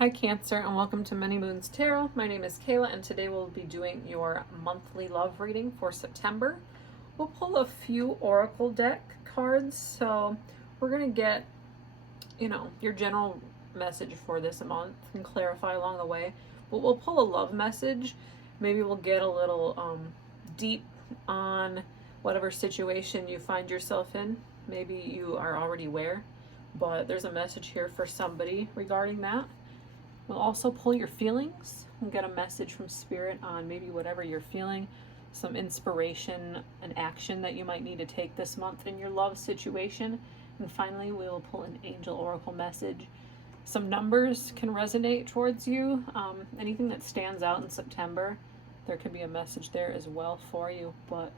Hi Cancer, and welcome to Many Moons Tarot. My name is Kayla, and today we'll be doing your monthly love reading for September. We'll pull a few oracle deck cards, so we're going to get, your general message for this month and clarify along the way. But we'll pull a love message. Maybe we'll get a little deep on whatever situation you find yourself in. Maybe you are already aware, but there's a message here for somebody regarding that. We'll also pull your feelings and get a message from Spirit on maybe whatever you're feeling, some inspiration and action that you might need to take this month in your love situation. And finally, we will pull an angel oracle message. Some numbers can resonate towards you. Anything that stands out in September, there could be a message there as well for you. But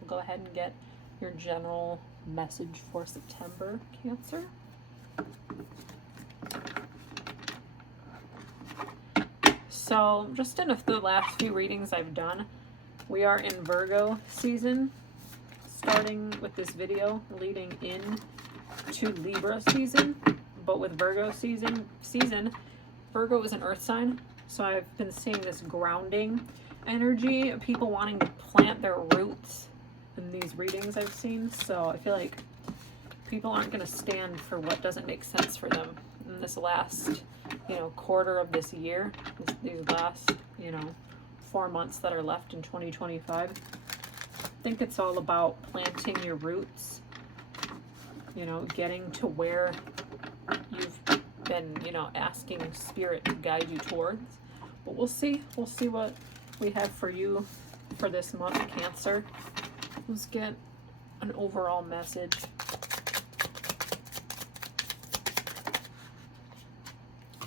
we'll go ahead and get your general message for September, Cancer. So just in the last few readings I've done, we are in Virgo season, starting with this video, leading in to Libra season. But with Virgo season, Virgo is an earth sign. So I've been seeing this grounding energy of people wanting to plant their roots in these readings I've seen. So I feel like people aren't going to stand for what doesn't make sense for them in this last quarter of this year, these last 4 months that are left in 2025. I think it's all about planting your roots, getting to where you've been asking Spirit to guide you towards. But we'll see what we have for you for this month, Cancer. Let's get an overall message.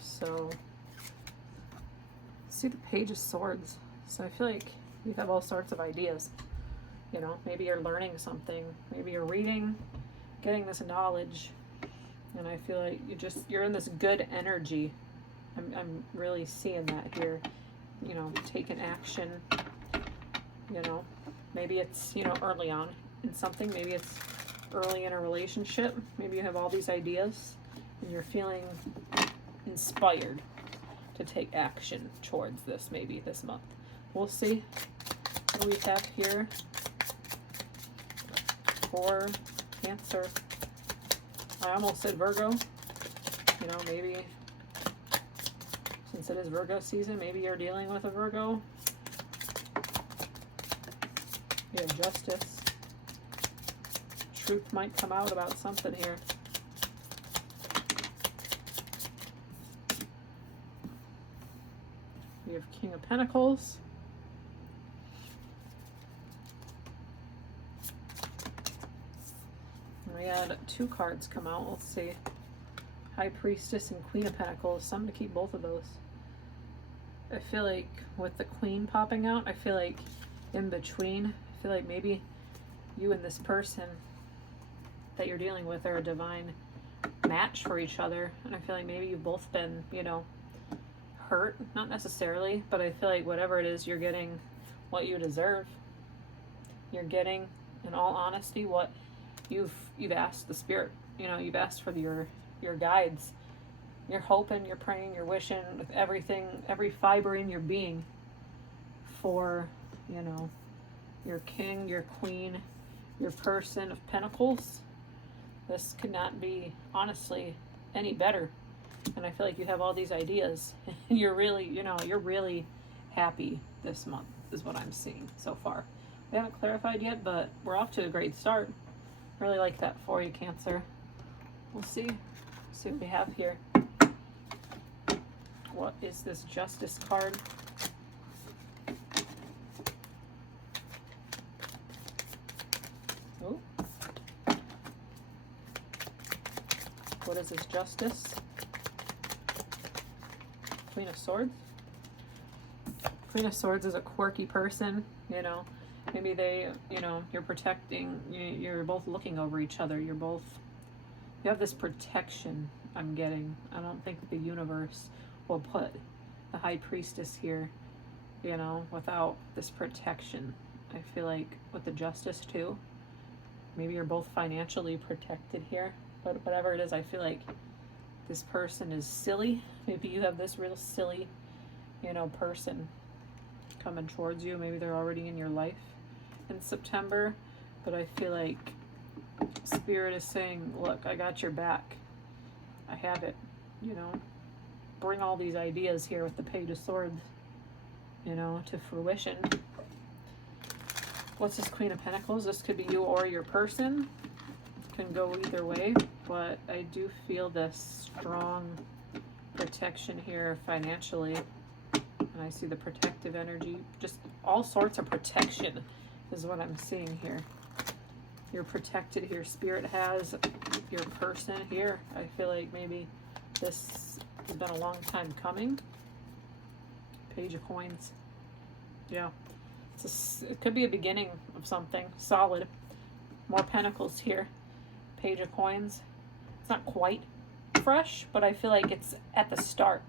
So, see the Page of Swords. So I feel like you have all sorts of ideas. Maybe you're learning something. Maybe you're reading, getting this knowledge. And I feel like you're in this good energy. I'm really seeing that here. Taking action. Maybe it's, early on in something. Maybe it's early in a relationship. Maybe you have all these ideas and you're feeling inspired to take action towards this maybe this month. We'll see what do we have here for Cancer. I almost said Virgo. Maybe since it is Virgo season, maybe you're dealing with a Virgo. You have Justice. Truth might come out about something here. We have King of Pentacles. And we had 2 cards come out. Let's see. High Priestess and Queen of Pentacles. Something to keep both of those. I feel like with the Queen popping out, I feel like in between, I feel like maybe you and this person that you're dealing with are a divine match for each other. And I feel like maybe you've both been, hurt, not necessarily, but I feel like whatever it is, you're getting what you deserve. You're getting, in all honesty, what you've asked the Spirit. You've asked for your guides. You're hoping, you're praying, you're wishing with everything, every fiber in your being for, your king, your queen, your person of pentacles. This could not be, honestly, any better. And I feel like you have all these ideas. You're really, you're really happy this month is what I'm seeing so far. We haven't clarified yet, but we're off to a great start. Really like that for you, Cancer. We'll see what we have here. What is this Justice card? Oh. What is this Justice? Queen of Swords. Queen of Swords is a quirky person, maybe they, you're protecting, you're both looking over each other, you have this protection I'm getting. I don't think the universe will put the High Priestess here, without this protection. I feel like with the Justice too, maybe you're both financially protected here, but whatever it is, I feel like this person is silly. Maybe you have this real silly, person coming towards you. Maybe they're already in your life in September, but I feel like Spirit is saying, look, I got your back. I have it, bring all these ideas here with the Page of Swords, to fruition. What's this Queen of Pentacles? This could be you or your person. Can go either way, but I do feel this strong protection here financially. And I see the protective energy. Just all sorts of protection is what I'm seeing here. You're protected here. Spirit has your person here. I feel like maybe this has been a long time coming. Page of Coins. Yeah. It could be a beginning of something solid. More Pentacles here. Page of Coins. It's not quite fresh, but I feel like it's at the start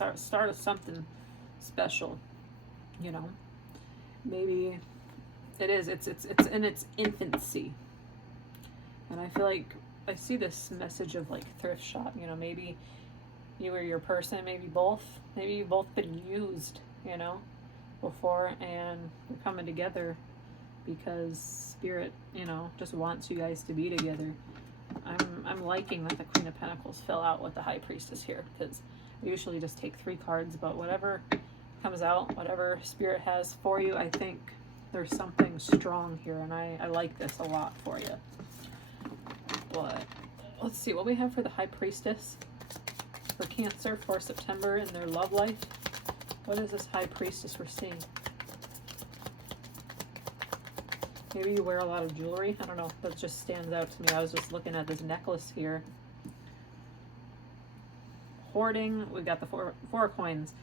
of something special, maybe it is, it's in its infancy. And I feel like I see this message of like thrift shop, maybe you or your person, maybe you've both been used, before, and you're coming together because Spirit, just wants you guys to be together. I'm liking that the Queen of Pentacles fell out with the High Priestess here, because I usually just take 3 cards, but whatever comes out, whatever Spirit has for you, I think there's something strong here, and I like this a lot for you. But let's see what we have for the High Priestess for Cancer for September in their love life. What is this High Priestess we're seeing? Maybe you wear a lot of jewelry. I don't know. That just stands out to me. I was just looking at this necklace here. Hoarding. We've got the four of Coins.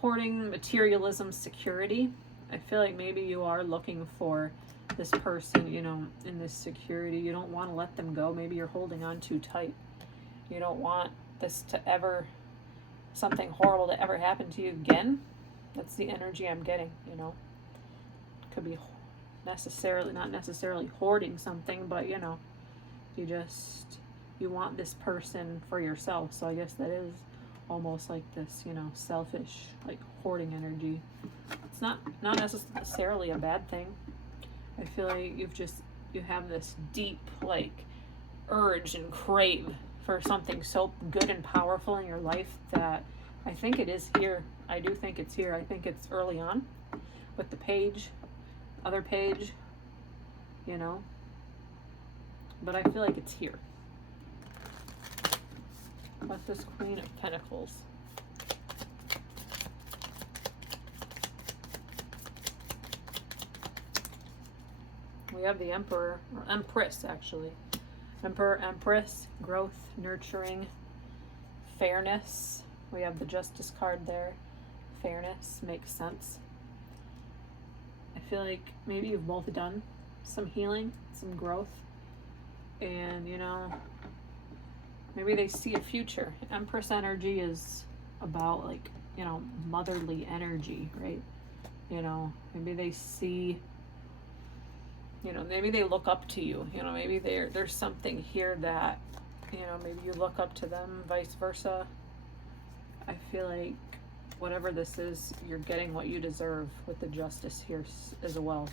Hoarding, materialism, security. I feel like maybe you are looking for this person, in this security. You don't want to let them go. Maybe you're holding on too tight. You don't want this to ever, something horrible to ever happen to you again. That's the energy I'm getting, Could be not necessarily hoarding something, but you want this person for yourself. So I guess that is almost like this, selfish, like hoarding energy. It's not necessarily a bad thing. I feel like you have this deep like urge and crave for something so good and powerful in your life that I think it is here. I do think it's here. I think it's early on with the page, other page, but I feel like it's here. What's this Queen of Pentacles? We have the Emperor, or Empress actually. Emperor, Empress, growth, nurturing, fairness. We have the Justice card there. Fairness makes sense. I feel like maybe you've both done some healing, some growth, and maybe they see a future. Empress energy is about like, motherly energy, right? Maybe they see, maybe they look up to you, maybe there's something here that, maybe you look up to them, vice versa. I feel like whatever this is, you're getting what you deserve with the Justice here as well.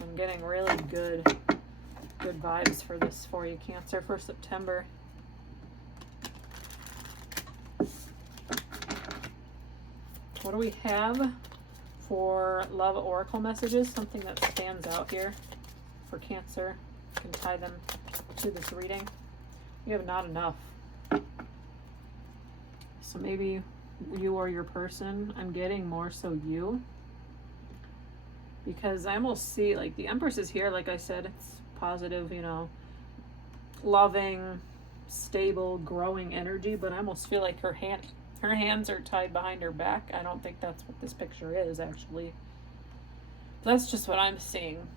I'm getting really good vibes for this for you, Cancer, for September. What do we have for love oracle messages? Something that stands out here for Cancer. You can tie them to this reading. We have not enough. So maybe you or your person, I'm getting more so you. Because I almost see, like, the Empress is here, like I said, it's positive, loving, stable, growing energy, but I almost feel like her hands are tied behind her back. I don't think that's what this picture is, actually. That's just what I'm seeing.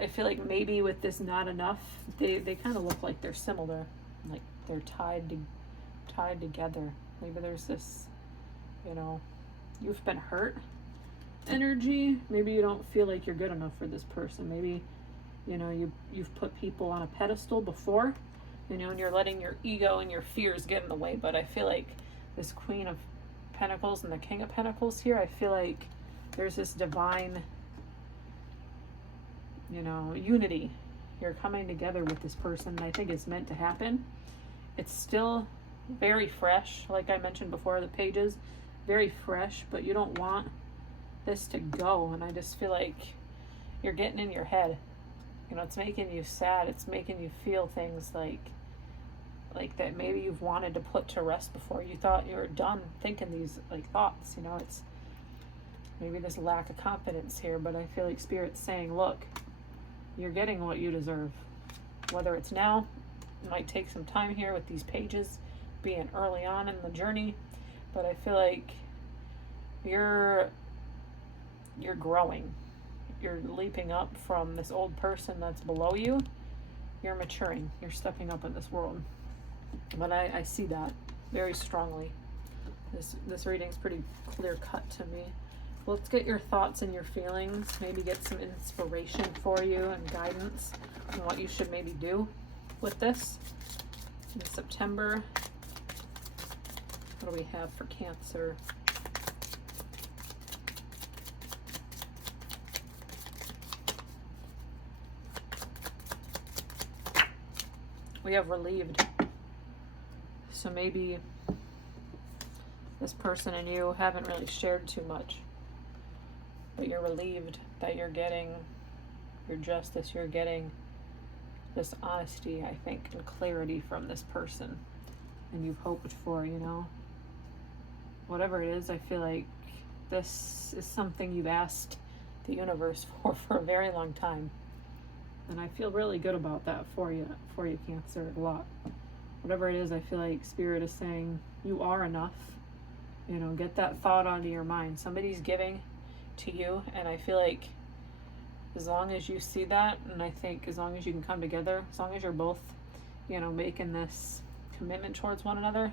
I feel like maybe with this not enough, they kind of look like they're similar, like they're tied together. Maybe there's this, you've been hurt energy. Maybe you don't feel like you're good enough for this person. Maybe you've put people on a pedestal before, you know, and you're letting your ego and your fears get in the way. But I feel like this Queen of Pentacles and the King of Pentacles here, I feel like there's this divine, you know, unity. You're coming together with this person, and I think it's meant to happen. It's still very fresh, like I mentioned before, the pages, very fresh, but you don't want this to go. And I just feel like you're getting in your head. You know, it's making you sad. It's making you feel things like that maybe you've wanted to put to rest before you thought you were done thinking these like thoughts. You know, it's maybe this lack of confidence here, but I feel like Spirit's saying, look, you're getting what you deserve. Whether it's now, it might take some time here with these pages being early on in the journey, but I feel like you're growing. You're leaping up from this old person that's below you. You're maturing. You're stepping up in this world. But I see that very strongly. This reading's pretty clear cut to me. Let's get your thoughts and your feelings. Maybe get some inspiration for you and guidance on what you should maybe do with this in September. What do we have for Cancer? We have relieved. So maybe this person and you haven't really shared too much, but you're relieved that you're getting your justice, you're getting this honesty, I think, and clarity from this person, and you've hoped for, you know. Whatever it is, I feel like this is something you've asked the universe for a very long time. And I feel really good about that for you, Cancer, a lot. Whatever it is, I feel like Spirit is saying you are enough. You know, get that thought onto your mind. Somebody's giving to you, and I feel like as long as you see that, and I think as long as you can come together, as long as you're both, you know, making this commitment towards one another,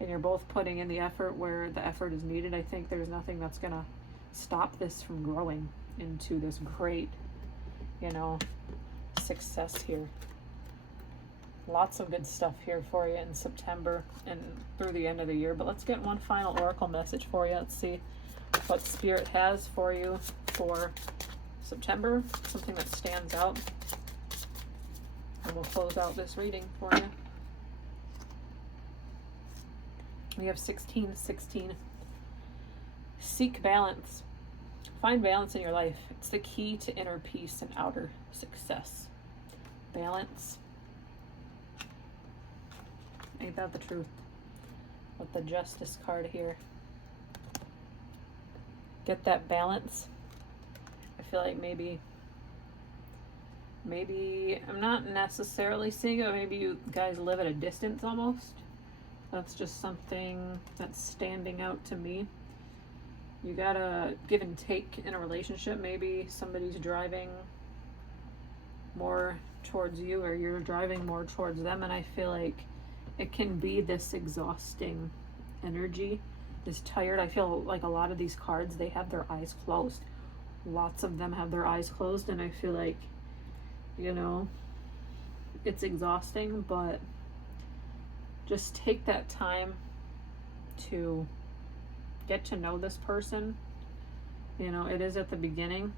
and you're both putting in the effort where the effort is needed, I think there's nothing that's gonna stop this from growing into this great, you know, success here. Lots of good stuff here for you in September and through the end of the year. But let's get one final oracle message for you. Let's see what Spirit has for you for September, something that stands out, and we'll close out this reading for you. We have 1616. Seek balance. Find balance in your life. It's the key to inner peace and outer success. Balance. Ain't that the truth? With the Justice card here. Get that balance. I feel like maybe I'm not necessarily seeing it, but maybe you guys live at a distance almost. That's just something that's standing out to me. You gotta give and take in a relationship. Maybe somebody's driving more towards you, or you're driving more towards them, and I feel like it can be this exhausting energy, this tired. I feel like a lot of these cards, they have their eyes closed. Lots of them have their eyes closed, and I feel like, you know, it's exhausting, but just take that time to get to know this person. You know, it is at the beginning,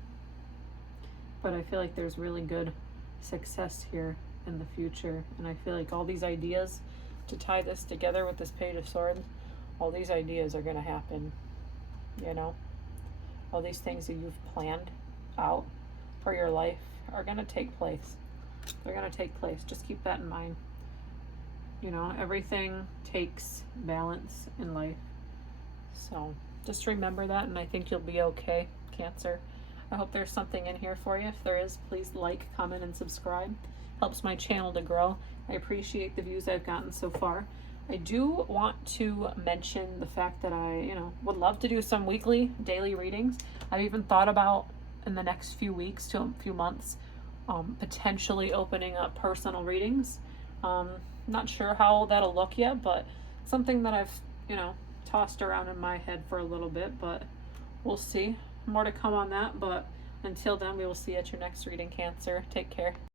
but I feel like there's really good success here in the future. And I feel like all these ideas to tie this together with this Page of Swords, all these ideas are going to happen. You know, all these things that you've planned out for your life are going to take place. They're going to take place. Just keep that in mind. You know, everything takes balance in life. So just remember that, and I think you'll be okay, Cancer. I hope there's something in here for you. If there is, please like, comment, and subscribe. Helps my channel to grow. I appreciate the views I've gotten so far. I do want to mention the fact that I, you know, would love to do some weekly, daily readings. I've even thought about in the next few weeks to a few months, potentially opening up personal readings. Not sure how that'll look yet, but something that I've, you know, tossed around in my head for a little bit, but we'll see. More to come on that, but until then, we will see you at your next reading, Cancer. Take care.